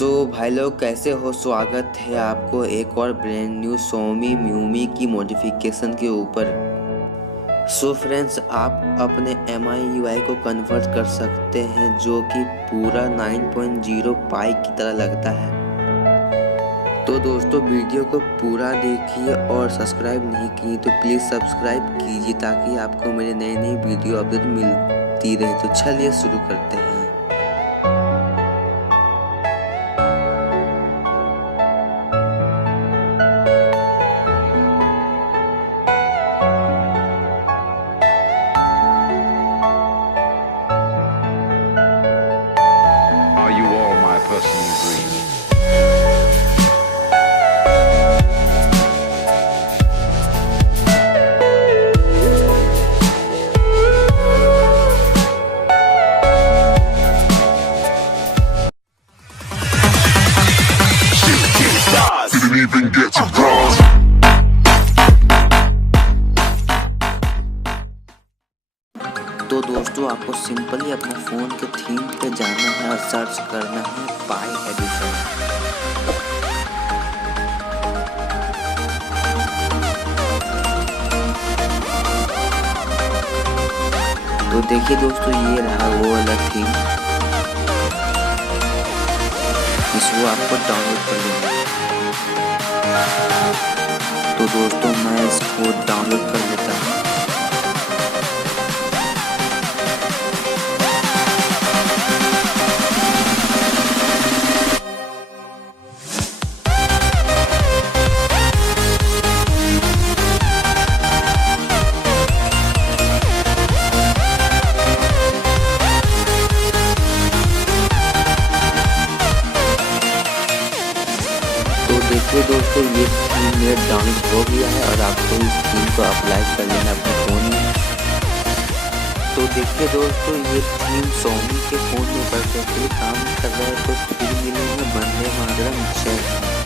भाई लोग कैसे हो। स्वागत है आपको एक और ब्रांड न्यू Xiaomi Mumi की मॉडिफिकेशन के ऊपर। फ्रेंड्स, आप अपने MIUI को कन्वर्ट कर सकते हैं जो कि पूरा 9.0 पाई की तरह लगता है। तो दोस्तों, वीडियो को पूरा देखिए और सब्सक्राइब नहीं किए तो प्लीज़ सब्सक्राइब कीजिए ताकि आपको मेरी नई नई वीडियो अपडेट मिलती रहे। तो चलिए शुरू करते हैं। Are you all my personal dreams? Didn't even get to bronze. तो दोस्तों, आपको सिंपली अपने फ़ोन के थीम पे जाना है और सर्च करना है पाई एडिशन। तो देखिए दोस्तों, ये रहा वो वाला थीम, इसको आपको डाउनलोड कर लेना है। तो दोस्तों, मैं इसको डाउनलोड कर लेता हूँ। देखिए दोस्तों, ये थीम मेरा डाउनलोड हो गया है और आपको इस थीम को अप्लाई कर लेना अपने फ़ोन में। तो देखिए दोस्तों, ये थीम Xiaomi के फ़ोन में परफेक्टली काम कर रहा है। तो फिर मिलेंगे वंदे मातरम। जय हिंद।